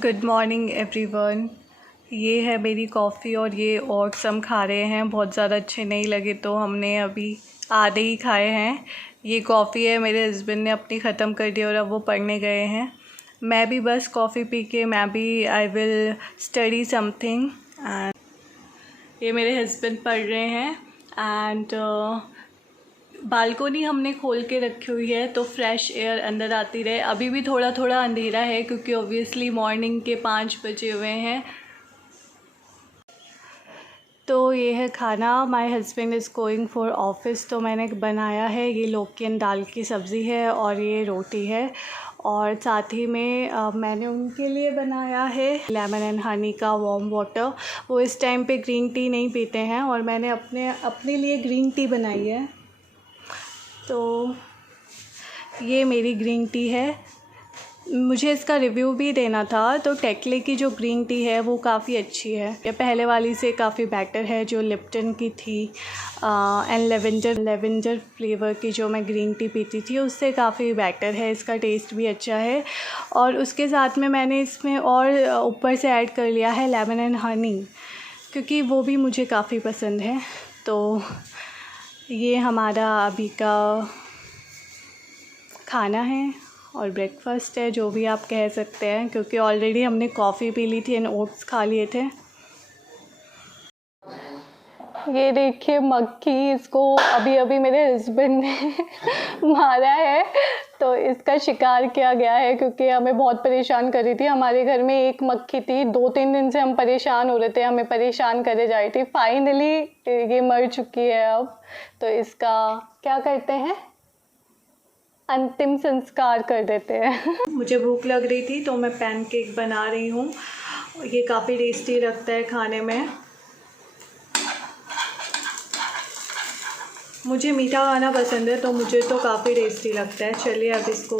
Good morning everyone. ये है मेरी कॉफ़ी और ये ओट्स हम खा रहे हैं। बहुत ज़्यादा अच्छे नहीं लगे तो हमने अभी आधे ही खाए हैं। ये कॉफ़ी है, मेरे हस्बैंड ने अपनी ख़त्म कर दी और अब वो पढ़ने गए हैं। मैं भी बस कॉफ़ी पी के मैं भी I will study something. And ये मेरे हस्बैंड पढ़ रहे हैं। एंड बालकोनी हमने खोल के रखी हुई है तो फ्रेश एयर अंदर आती रहे। अभी भी थोड़ा थोड़ा अंधेरा है क्योंकि ऑब्वियसली मॉर्निंग के 5 बजे हुए हैं। तो ये है खाना। My husband is going for office, तो मैंने बनाया है ये लौकी एंड दाल की सब्ज़ी है और ये रोटी है। और साथ ही में मैंने उनके लिए बनाया है लेमन एंड हनी का वार्म वाटर। वो इस टाइम पे ग्रीन टी नहीं पीते हैं और मैंने अपने लिए ग्रीन टी बनाई है। तो ये मेरी ग्रीन टी है। मुझे इसका रिव्यू भी देना था। तो टेटले की जो ग्रीन टी है वो काफ़ी अच्छी है। ये पहले वाली से काफ़ी बेटर है जो लिप्टन की थी। एंड लेवेंडर फ्लेवर की जो मैं ग्रीन टी पीती थी उससे काफ़ी बेटर है। इसका टेस्ट भी अच्छा है। और उसके साथ में मैंने इसमें और ऊपर से ऐड कर लिया है लेमन एंड हनी, क्योंकि वो भी मुझे काफ़ी पसंद है। तो ये हमारा अभी का खाना है और ब्रेकफास्ट है, जो भी आप कह सकते हैं, क्योंकि ऑलरेडी हमने कॉफ़ी पी ली थी एंड ओट्स खा लिए थे। ये देखिए मक्खी, इसको अभी अभी मेरे हस्बैंड ने मारा है तो इसका शिकार किया गया है क्योंकि हमें बहुत परेशान कर रही थी। हमारे घर में एक मक्खी थी, 2-3 दिन से हम परेशान हो रहे थे, हमें परेशान करे जा रही थी। फाइनली ये मर चुकी है अब। तो इसका क्या करते हैं, अंतिम संस्कार कर देते हैं। मुझे भूख लग रही थी तो मैं पैनकेक बना रही हूँ। ये काफ़ी टेस्टी लगता है खाने में। मुझे मीठा खाना पसंद है तो मुझे तो काफ़ी टेस्टी लगता है। चलिए अब इसको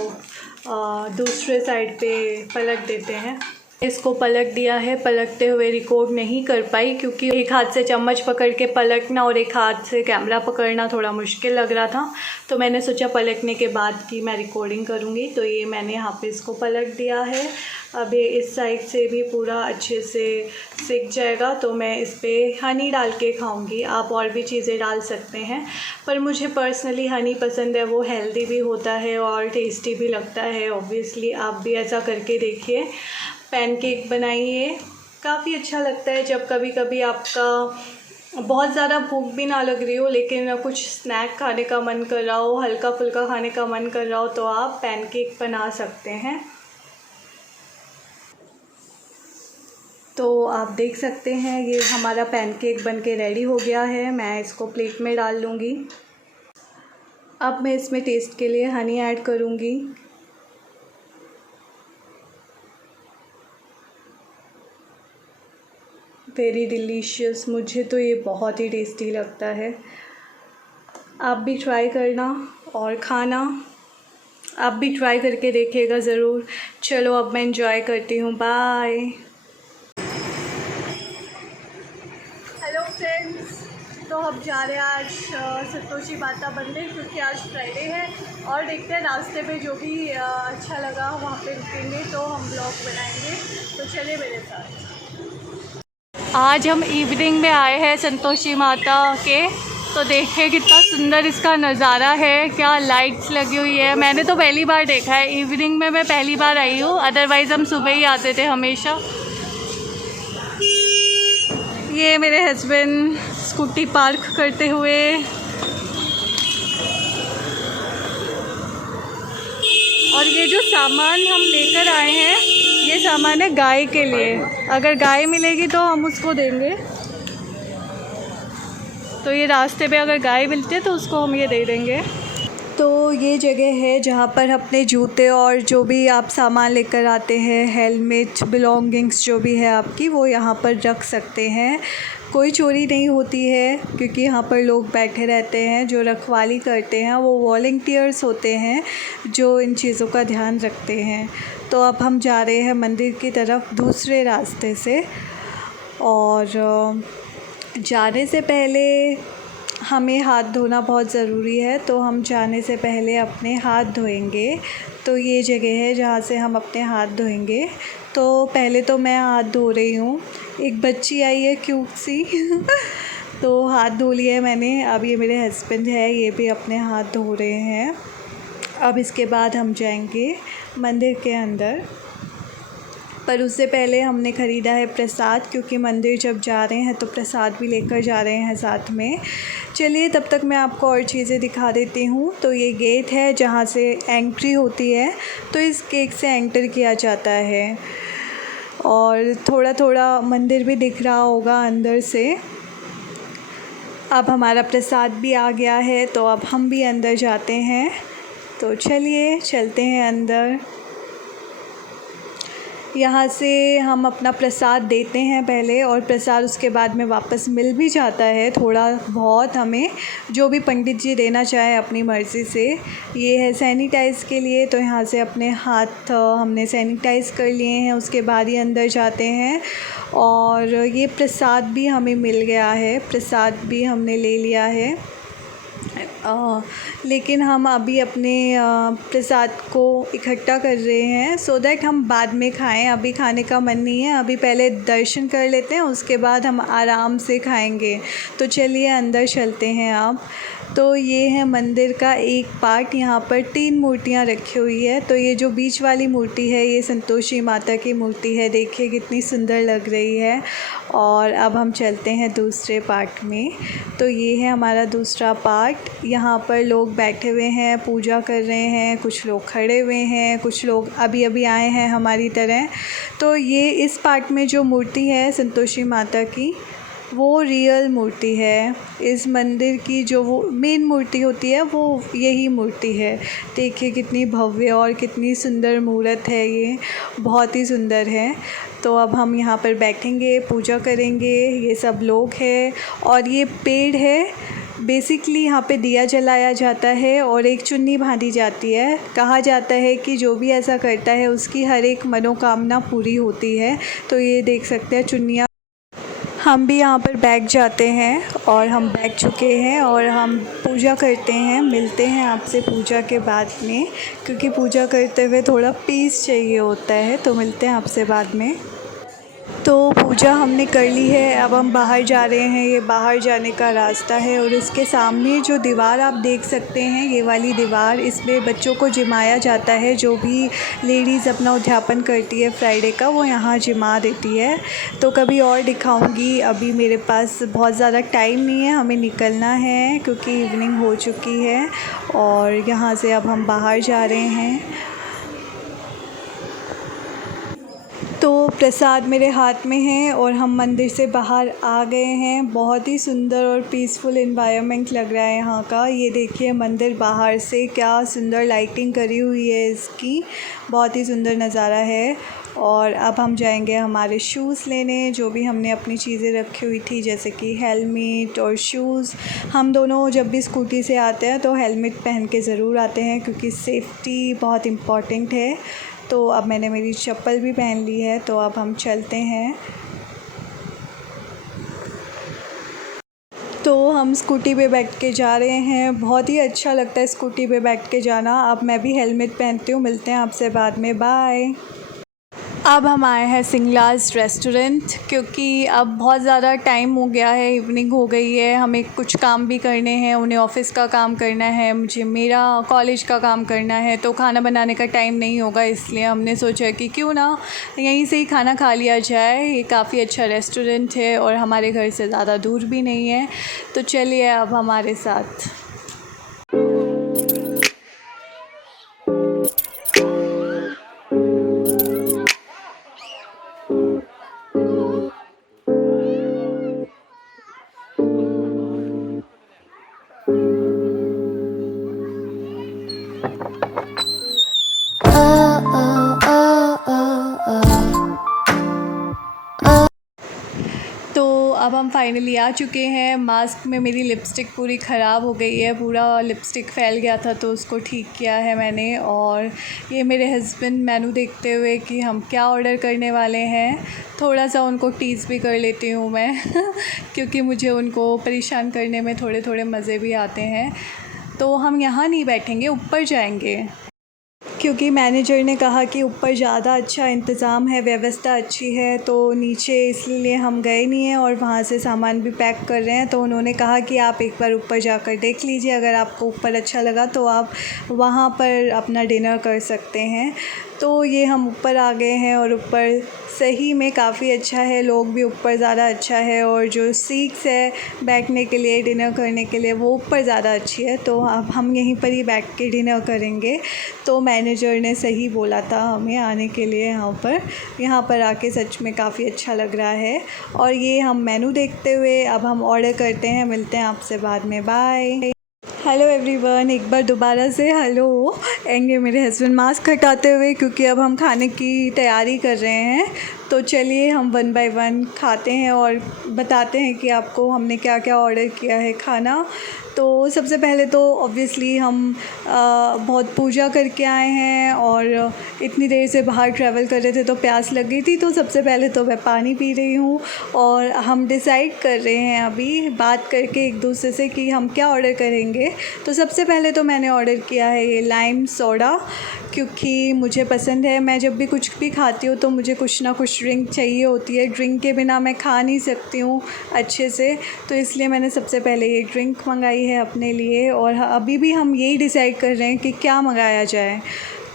दूसरे साइड पे पलट देते हैं। इसको पलट दिया है। पलटते हुए रिकॉर्ड नहीं कर पाई क्योंकि एक हाथ से चम्मच पकड़ के पलटना और एक हाथ से कैमरा पकड़ना थोड़ा मुश्किल लग रहा था। तो मैंने सोचा पलटने के बाद की मैं रिकॉर्डिंग करूँगी। तो ये मैंने यहाँ पे इसको पलट दिया है। अब ये इस साइड से भी पूरा अच्छे से सिक जाएगा तो मैं इस पर हनी डाल के खाऊँगी। आप और भी चीज़ें डाल सकते हैं, पर मुझे पर्सनली हनी पसंद है। वो हेल्दी भी होता है और टेस्टी भी लगता है। ऑब्वियसली आप भी ऐसा करके देखिए। पैनकेक बनाइए, काफ़ी अच्छा लगता है जब कभी कभी आपका बहुत ज़्यादा भूख भी ना लग रही हो लेकिन कुछ स्नैक खाने का मन कर रहा हो, हल्का फुल्का खाने का मन कर रहा हो, तो आप पैनकेक बना सकते हैं। तो आप देख सकते हैं ये हमारा पैनकेक बनके रेडी हो गया है। मैं इसको प्लेट में डाल लूँगी। अब मैं इसमें टेस्ट के लिए हनी ऐड करूँगी। वेरी डिलीशियस, मुझे तो ये बहुत ही टेस्टी लगता है। आप भी ट्राई करना और खाना। आप भी ट्राई करके देखिएगा ज़रूर। चलो अब मैं एंजॉय करती हूँ। बाय। हेलो फ्रेंड्स, तो हम जा रहे हैं आज संतोषी माता मंदिर क्योंकि आज फ्राइडे है। और देखते हैं रास्ते पे जो भी अच्छा लगा वहाँ पे रुकेंगे तो हम ब्लॉग बनाएंगे। तो चलिए मेरे साथ। आज हम इवनिंग में आए हैं संतोषी माता के, तो देखिए कितना सुंदर इसका नज़ारा है। क्या लाइट्स लगी हुई है। मैंने तो पहली बार देखा है, इवनिंग में मैं पहली बार आई हूँ। अदरवाइज़ हम सुबह ही आते थे हमेशा। ये मेरे हस्बैंड स्कूटी पार्क करते हुए। और ये जो सामान हम लेकर आए हैं ये सामान है गाय के लिए। अगर गाय मिलेगी तो हम उसको देंगे। तो ये रास्ते पे अगर गाय मिलती है तो उसको हम ये दे देंगे। तो ये जगह है जहाँ पर अपने जूते और जो भी आप सामान लेकर आते हैं, हेलमेट, बिलोंगिंग्स जो भी है आपकी, वो यहाँ पर रख सकते हैं। कोई चोरी नहीं होती है क्योंकि यहाँ पर लोग बैठे रहते हैं। जो रखवाली करते हैं वो वॉलंटियर्स होते हैं जो इन चीज़ों का ध्यान रखते हैं। तो अब हम जा रहे हैं मंदिर की तरफ दूसरे रास्ते से। और जाने से पहले हमें हाथ धोना बहुत ज़रूरी है, तो हम जाने से पहले अपने हाथ धोएंगे। तो ये जगह है जहाँ से हम अपने हाथ धोएंगे। तो पहले तो मैं हाथ धो रही हूँ। एक बच्ची आई है क्यूट सी तो हाथ धो लिया है मैंने। अब ये मेरे हस्बैंड है, ये भी अपने हाथ धो रहे हैं। अब इसके बाद हम जाएंगे मंदिर के अंदर, पर उससे पहले हमने ख़रीदा है प्रसाद, क्योंकि मंदिर जब जा रहे हैं तो प्रसाद भी लेकर जा रहे हैं साथ में। चलिए तब तक मैं आपको और चीज़ें दिखा देती हूँ। तो ये गेट है जहाँ से एंट्री होती है, तो इस गेट से एंटर किया जाता है। और थोड़ा थोड़ा मंदिर भी दिख रहा होगा अंदर से। अब हमारा प्रसाद भी आ गया है, तो अब हम भी अंदर जाते हैं। तो चलिए चलते हैं अंदर। यहाँ से हम अपना प्रसाद देते हैं पहले, और प्रसाद उसके बाद में वापस मिल भी जाता है थोड़ा बहुत हमें, जो भी पंडित जी देना चाहे अपनी मर्ज़ी से। ये है सैनिटाइज़ के लिए, तो यहाँ से अपने हाथ हमने सैनिटाइज़ कर लिए हैं, उसके बाद ही अंदर जाते हैं। और ये प्रसाद भी हमें मिल गया है, प्रसाद भी हमने ले लिया है। लेकिन हम अभी अपने प्रसाद को इकट्ठा कर रहे हैं, सो दैट हम बाद में खाएं। अभी खाने का मन नहीं है, अभी पहले दर्शन कर लेते हैं, उसके बाद हम आराम से खाएंगे। तो चलिए अंदर चलते हैं आप। तो ये है मंदिर का एक पार्ट। यहाँ पर 3 मूर्तियाँ रखी हुई है। तो ये जो बीच वाली मूर्ति है, ये संतोषी माता की मूर्ति है। देखिए कितनी सुंदर लग रही है। और अब हम चलते हैं दूसरे पार्ट में। तो ये है हमारा दूसरा पार्ट। यहाँ पर लोग बैठे हुए हैं, पूजा कर रहे हैं, कुछ लोग खड़े हुए हैं, कुछ लोग अभी अभी आए हैं हमारी तरह। तो ये इस पार्ट में जो मूर्ति है संतोषी माता की, वो रियल मूर्ति है। इस मंदिर की जो वो मेन मूर्ति होती है, वो यही मूर्ति है। देखिए कितनी भव्य और कितनी सुंदर मूर्त है, ये बहुत ही सुंदर है। तो अब हम यहाँ पर बैठेंगे, पूजा करेंगे। ये सब लोग हैं, और ये पेड़ है। बेसिकली यहाँ पे दिया जलाया जाता है और एक चुन्नी बांधी जाती है। कहा जाता है कि जो भी ऐसा करता है उसकी हर एक मनोकामना पूरी होती है। तो ये देख सकते हैं चुन्नियाँ। हम भी यहाँ पर बैठ जाते हैं, और हम बैठ चुके हैं और हम पूजा करते हैं। मिलते हैं आपसे पूजा के बाद में, क्योंकि पूजा करते हुए थोड़ा पीस चाहिए होता है। तो मिलते हैं आपसे बाद में। तो पूजा हमने कर ली है, अब हम बाहर जा रहे हैं। ये बाहर जाने का रास्ता है, और इसके सामने जो दीवार आप देख सकते हैं, ये वाली दीवार, इसमें बच्चों को जिमाया जाता है। जो भी लेडीज़ अपना उद्यापन करती है फ्राइडे का, वो यहाँ जिमा देती है। तो कभी और दिखाऊंगी, अभी मेरे पास बहुत ज़्यादा टाइम नहीं है, हमें निकलना है क्योंकि इवनिंग हो चुकी है। और यहाँ से अब हम बाहर जा रहे हैं। तो प्रसाद मेरे हाथ में है और हम मंदिर से बाहर आ गए हैं। बहुत ही सुंदर और पीसफुल एनवायरनमेंट लग रहा है यहाँ का। ये देखिए मंदिर बाहर से क्या सुंदर लाइटिंग करी हुई है इसकी, बहुत ही सुंदर नज़ारा है। और अब हम जाएंगे हमारे शूज़ लेने, जो भी हमने अपनी चीज़ें रखी हुई थी, जैसे कि हेलमेट और शूज़। हम दोनों जब भी स्कूटी से आते हैं तो हेलमेट पहन के ज़रूर आते हैं, क्योंकि सेफ्टी बहुत इम्पॉर्टेंट है। तो अब मैंने मेरी चप्पल भी पहन ली है, तो अब हम चलते हैं। तो हम स्कूटी पे बैठ के जा रहे हैं। बहुत ही अच्छा लगता है स्कूटी पे बैठ के जाना। अब मैं भी हेलमेट पहनती हूँ। मिलते हैं आपसे बाद में, बाय। अब हम आए हैं सिंगलाज रेस्टोरेंट, क्योंकि अब बहुत ज़्यादा टाइम हो गया है, इवनिंग हो गई है। हमें कुछ काम भी करने हैं, उन्हें ऑफ़िस का काम करना है, मुझे मेरा कॉलेज का काम करना है। तो खाना बनाने का टाइम नहीं होगा, इसलिए हमने सोचा कि क्यों ना यहीं से ही खाना खा लिया जाए। ये काफ़ी अच्छा रेस्टोरेंट है और हमारे घर से ज़्यादा दूर भी नहीं है। तो चलिए अब हमारे साथ। तो अब हम फाइनली आ चुके हैं। मास्क में मेरी लिपस्टिक पूरी ख़राब हो गई है, पूरा लिपस्टिक फैल गया था, तो उसको ठीक किया है मैंने। और ये मेरे हस्बैंड मेनू देखते हुए कि हम क्या ऑर्डर करने वाले हैं, थोड़ा सा उनको टीज़ भी कर लेती हूँ मैं क्योंकि मुझे उनको परेशान करने में थोड़े थोड़े मज़े भी आते हैं। तो हम यहाँ नहीं बैठेंगे, ऊपर जाएंगे। क्योंकि मैनेजर ने कहा कि ऊपर ज़्यादा अच्छा इंतज़ाम है, व्यवस्था अच्छी है, तो नीचे इसलिए हम गए नहीं हैं और वहाँ से सामान भी पैक कर रहे हैं। तो उन्होंने कहा कि आप एक बार ऊपर जाकर देख लीजिए, अगर आपको ऊपर अच्छा लगा तो आप वहाँ पर अपना डिनर कर सकते हैं। तो ये हम ऊपर आ गए हैं और ऊपर सही में काफ़ी अच्छा है, लोग भी ऊपर ज़्यादा अच्छा है और जो सीट्स है बैठने के लिए, डिनर करने के लिए, वो ऊपर ज़्यादा अच्छी है। तो अब हम यहीं पर ही बैठ के डिनर करेंगे। तो मैनेजर ने सही बोला था हमें आने के लिए यहाँ पर आके सच में काफ़ी अच्छा लग रहा है। और ये हम मेनू देखते हुए अब हम ऑर्डर करते हैं। मिलते हैं आपसे बाद में, बाय। हेलो एवरीवन, एक बार दोबारा से हेलो एंगे मेरे हस्बैंड मास्क हटाते हुए, क्योंकि अब हम खाने की तैयारी कर रहे हैं। तो चलिए हम 1 बाय 1 खाते हैं और बताते हैं कि आपको हमने क्या क्या ऑर्डर किया है खाना। तो सबसे पहले तो ऑब्वियसली हम बहुत पूजा करके आए हैं और इतनी देर से बाहर ट्रैवल कर रहे थे तो प्यास लग गई थी। तो सबसे पहले तो मैं पानी पी रही हूँ और हम डिसाइड कर रहे हैं अभी बात करके एक दूसरे से कि हम क्या ऑर्डर करेंगे। तो सबसे पहले तो मैंने ऑर्डर किया है ये लाइम सोडा, क्योंकि मुझे पसंद है। मैं जब भी कुछ भी खाती हूँ तो मुझे कुछ ना कुछ ड्रिंक चाहिए होती है, ड्रिंक के बिना मैं खा नहीं सकती हूँ अच्छे से। तो इसलिए मैंने सबसे पहले ये ड्रिंक मंगाई है अपने लिए और अभी भी हम यही डिसाइड कर रहे हैं कि क्या मंगाया जाए।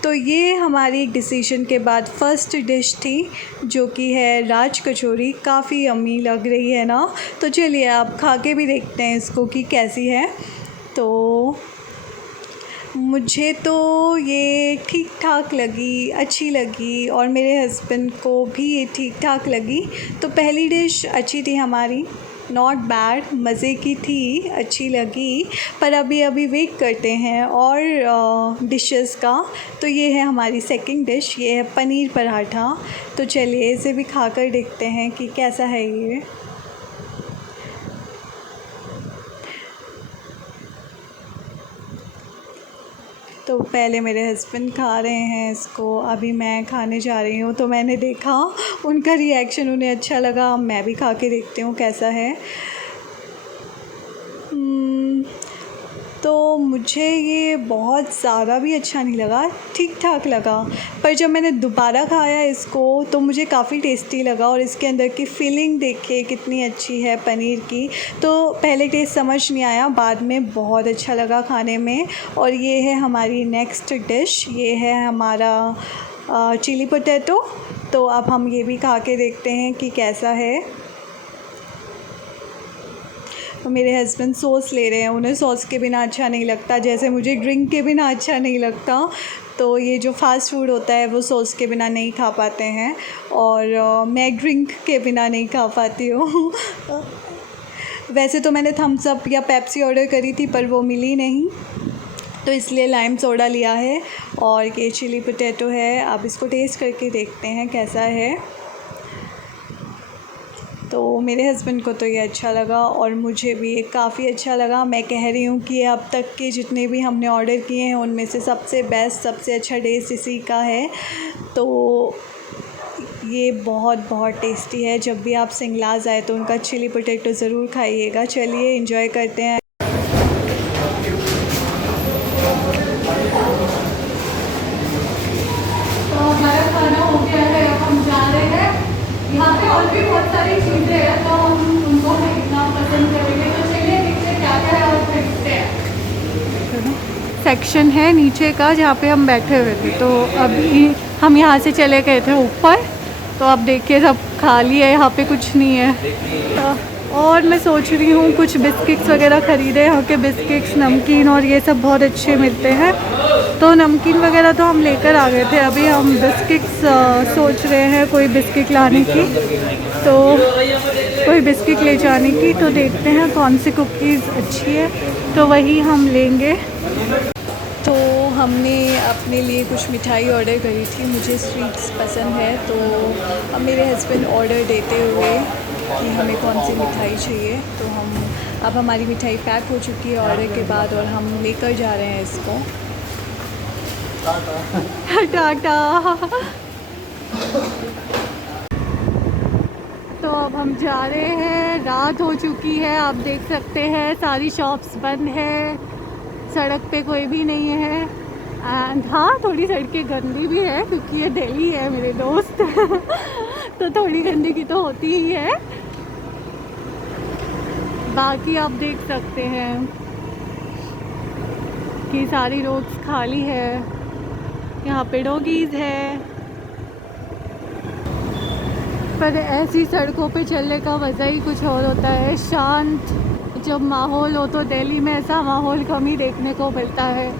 तो ये हमारी डिसीजन के बाद फ़र्स्ट डिश थी, जो कि है राज कचौरी। काफ़ी यम्मी लग रही है ना। तो चलिए आप खा के भी देखते हैं इसको कि कैसी है। तो मुझे तो ये ठीक ठाक लगी, अच्छी लगी और मेरे हस्बैंड को भी ये ठीक ठाक लगी। तो पहली डिश अच्छी थी हमारी, नॉट बैड, मज़े की थी, अच्छी लगी। पर अभी वेट करते हैं और डिशेस का। तो ये है हमारी सेकंड डिश, ये है पनीर पराठा। तो चलिए इसे भी खाकर देखते हैं कि कैसा है ये। तो पहले मेरे हस्बैंड खा रहे हैं इसको, अभी मैं खाने जा रही हूँ। तो मैंने देखा उनका रिएक्शन, उन्हें अच्छा लगा। मैं भी खा के देखती हूँ कैसा है। तो मुझे ये बहुत ज़्यादा भी अच्छा नहीं लगा, ठीक ठाक लगा। पर जब मैंने दोबारा खाया इसको तो मुझे काफ़ी टेस्टी लगा और इसके अंदर की फीलिंग देखिए कितनी अच्छी है पनीर की। तो पहले टेस्ट समझ नहीं आया, बाद में बहुत अच्छा लगा खाने में। और ये है हमारी नेक्स्ट डिश, ये है हमारा चिली पोटैटो। तो अब हम ये भी खा के देखते हैं कि कैसा है। तो मेरे हस्बैंड सॉस ले रहे हैं, उन्हें सॉस के बिना अच्छा नहीं लगता, जैसे मुझे ड्रिंक के बिना अच्छा नहीं लगता। तो ये जो फ़ास्ट फूड होता है वो सॉस के बिना नहीं खा पाते हैं और मैं ड्रिंक के बिना नहीं खा पाती हूँ। वैसे तो मैंने थम्स अप या पेप्सी ऑर्डर करी थी पर वो मिली नहीं, तो इसलिए लाइम सोडा लिया है। और ये चिली पोटैटो है, अब इसको टेस्ट करके देखते हैं कैसा है। तो मेरे हस्बैंड को तो ये अच्छा लगा और मुझे भी ये काफ़ी अच्छा लगा। मैं कह रही हूँ कि अब तक के जितने भी हमने ऑर्डर किए हैं उनमें से सबसे बेस्ट, सबसे अच्छा टेस्ट इसी का है। तो ये बहुत बहुत टेस्टी है। जब भी आप सिंगलाज आए तो उनका चिली पोटैटो ज़रूर खाइएगा। चलिए एंजॉय करते हैं। तो हमारा खाना हो गया है, अब हम जा रहे हैं। यहाँ पे और भी बहुत सारी चीज़ें हैं तो हम उनको खरीदना पसंद करेंगे। तो चलिए नीचे क्या क्या है और खरीदते हैं। सेक्शन है नीचे का जहाँ पे हम बैठे हुए थे। तो अभी हम यहाँ से चले गए थे ऊपर, तो अब देखिए सब खाली है, यहाँ पे कुछ नहीं है। और मैं सोच रही हूँ कुछ बिस्किट्स वगैरह ख़रीदे। यहाँ के बिस्किट्स, नमकीन और ये सब बहुत अच्छे मिलते हैं। तो नमकीन वगैरह तो हम लेकर आ गए थे, अभी हम बिस्किट्स सोच रहे हैं कोई बिस्किट लाने की। तो कोई बिस्किट ले जाने की, तो देखते हैं कौन सी कुकीज़ अच्छी है तो वही हम लेंगे। तो हमने अपने लिए कुछ मिठाई ऑर्डर करी थी, मुझे स्वीट्स पसंद है। तो अब मेरे हस्बैंड ऑर्डर देते हुए कि हमें कौन सी मिठाई चाहिए, तो अब हमारी मिठाई पैक हो चुकी है ऑर्डर के बाद और हम लेकर जा रहे हैं इसको। टाटा। तो अब हम जा रहे हैं, रात हो चुकी है, आप देख सकते हैं सारी शॉप्स बंद है, सड़क पे कोई भी नहीं है। एंड हाँ, थोड़ी सड़कें गंदी भी है क्योंकि ये दिल्ली है मेरे दोस्त तो थोड़ी गंदगी तो होती ही है। बाकी आप देख सकते हैं कि सारी रोड्स खाली है, यहाँ पे डॉगीज़ है। पर ऐसी सड़कों पे चलने का मज़ा ही कुछ और होता है, शांत जब माहौल हो। तो दिल्ली में ऐसा माहौल कम ही देखने को मिलता है।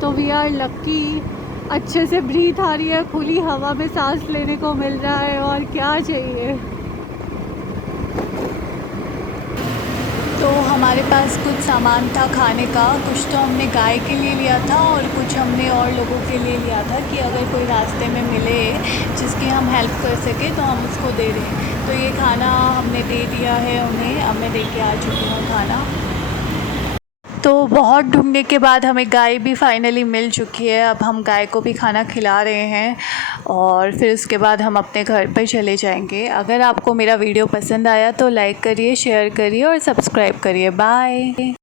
तो वी आर लकी, अच्छे से ब्रीथ आ रही है, खुली हवा में सांस लेने को मिल रहा है, और क्या चाहिए। तो हमारे पास कुछ सामान था खाने का, कुछ तो हमने गाय के लिए लिया था और कुछ हमने और लोगों के लिए लिया था कि अगर कोई रास्ते में मिले जिसकी हम हेल्प कर सके तो हम उसको दे दें। तो ये खाना हमने दे दिया है उन्हें, अब मैं दे के आ चुकी हूँ खाना। तो बहुत ढूंढने के बाद हमें गाय भी फाइनली मिल चुकी है। अब हम गाय को भी खाना खिला रहे हैं और फिर उसके बाद हम अपने घर पर चले जाएंगे। अगर आपको मेरा वीडियो पसंद आया तो लाइक करिए, शेयर करिए और सब्सक्राइब करिए। बाय।